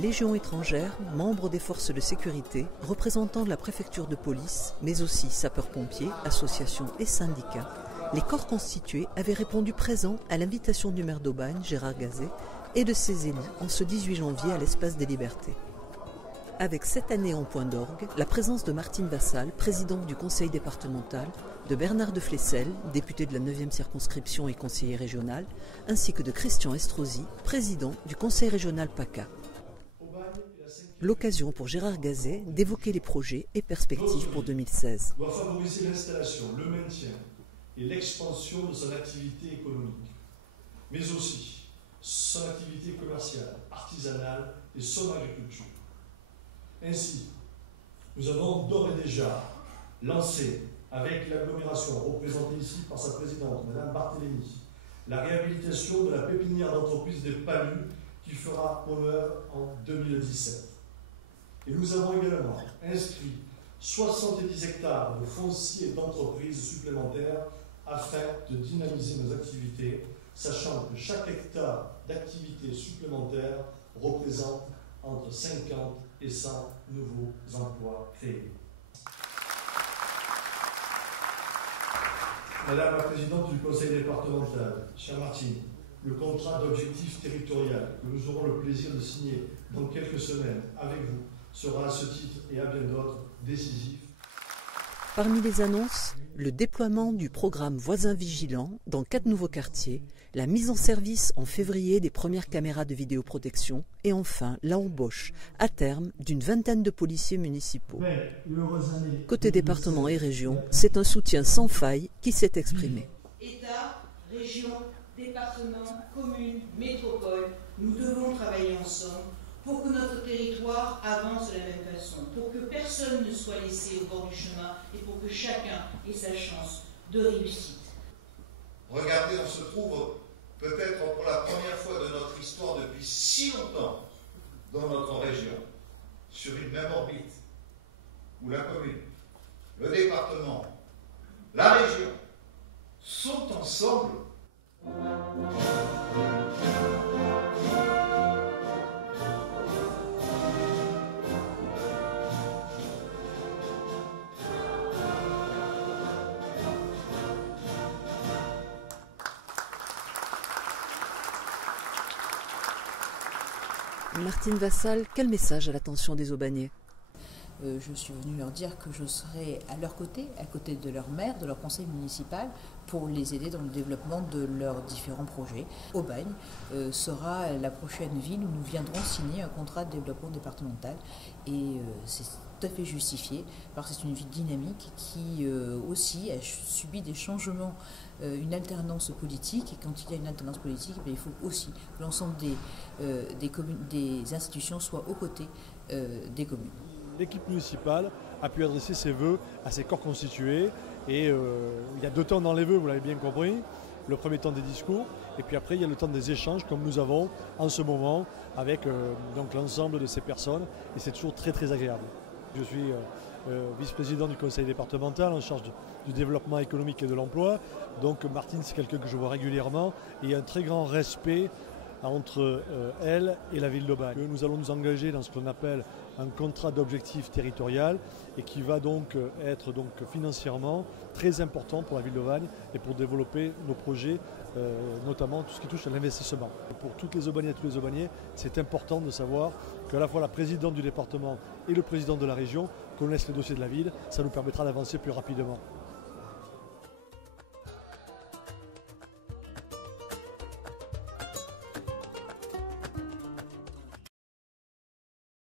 Légion étrangère, membres des forces de sécurité, représentants de la préfecture de police, mais aussi sapeurs-pompiers, associations et syndicats, les corps constitués avaient répondu présents à l'invitation du maire d'Aubagne, Gérard Gazet, et de ses élus en ce 18 janvier à l'Espace des Libertés. Avec cette année en point d'orgue, la présence de Martine Vassal, présidente du conseil départemental, de Bernard de Flessel, député de la 9e circonscription et conseiller régional, ainsi que de Christian Estrosi, président du conseil régional PACA. L'occasion pour Gérard Gazet d'évoquer les projets et perspectives pour 2016. Doit favoriser l'installation, le maintien et l'expansion de son activité économique, mais aussi son activité commerciale, artisanale et son agriculture. Ainsi, nous avons d'ores et déjà lancé, avec l'agglomération représentée ici par sa présidente, Mme Barthélémy, la réhabilitation de la pépinière d'entreprise des Palus qui fera honneur en 2017. Et nous avons également inscrit 70 hectares de foncier d'entreprises supplémentaires afin de dynamiser nos activités, sachant que chaque hectare d'activité supplémentaire représente entre 50 et 100 nouveaux emplois créés. Madame la Présidente du Conseil départemental, chère Martine, le contrat d'objectif territorial que nous aurons le plaisir de signer dans quelques semaines avec vous sera à ce titre et à bien d'autres décisif. Parmi les annonces, le déploiement du programme Voisins Vigilants dans 4 nouveaux quartiers, la mise en service en février des premières caméras de vidéoprotection et enfin l'embauche à terme d'une 20aine de policiers municipaux. Côté département et région, c'est un soutien sans faille qui s'est exprimé. État, région, département, commune, métropole, nous devons travailler ensemble pour que notre territoire avance de la même façon, pour que personne ne soit laissé au bord du chemin et pour que chacun ait sa chance de réussite. Regardez, on se trouve peut-être pour la première fois de notre histoire depuis si longtemps dans notre région, sur une même orbite, où la commune, le département, la région sont ensemble. Martine Vassal, quel message à l'attention des Aubagnais? Je suis venue leur dire que je serai à leur côté, à côté de leur maire, de leur conseil municipal, pour les aider dans le développement de leurs différents projets. Aubagne sera la prochaine ville où nous viendrons signer un contrat de développement départemental et c'est tout à fait justifié parce que c'est une ville dynamique qui aussi a subi des changements, une alternance politique, et quand il y a une alternance politique, il faut aussi que l'ensemble des institutions soient aux côtés des communes. L'équipe municipale a pu adresser ses vœux à ses corps constitués et il y a 2 temps dans les vœux, vous l'avez bien compris. Le premier temps des discours et puis après il y a le temps des échanges comme nous avons en ce moment avec donc l'ensemble de ces personnes et c'est toujours très très agréable. Je suis vice-président du conseil départemental en charge du développement économique et de l'emploi. Donc Martine, c'est quelqu'un que je vois régulièrement et il y a un très grand respect entre elle et la ville d'Aubagne. Nous allons nous engager dans ce qu'on appelle un contrat d'objectif territorial et qui va donc être financièrement très important pour la ville d'Aubagne et pour développer nos projets, notamment tout ce qui touche à l'investissement. Pour toutes les Aubagnais et tous les Aubagnais, c'est important de savoir qu'à la fois la présidente du département et le président de la région connaissent les dossiers de la ville, ça nous permettra d'avancer plus rapidement.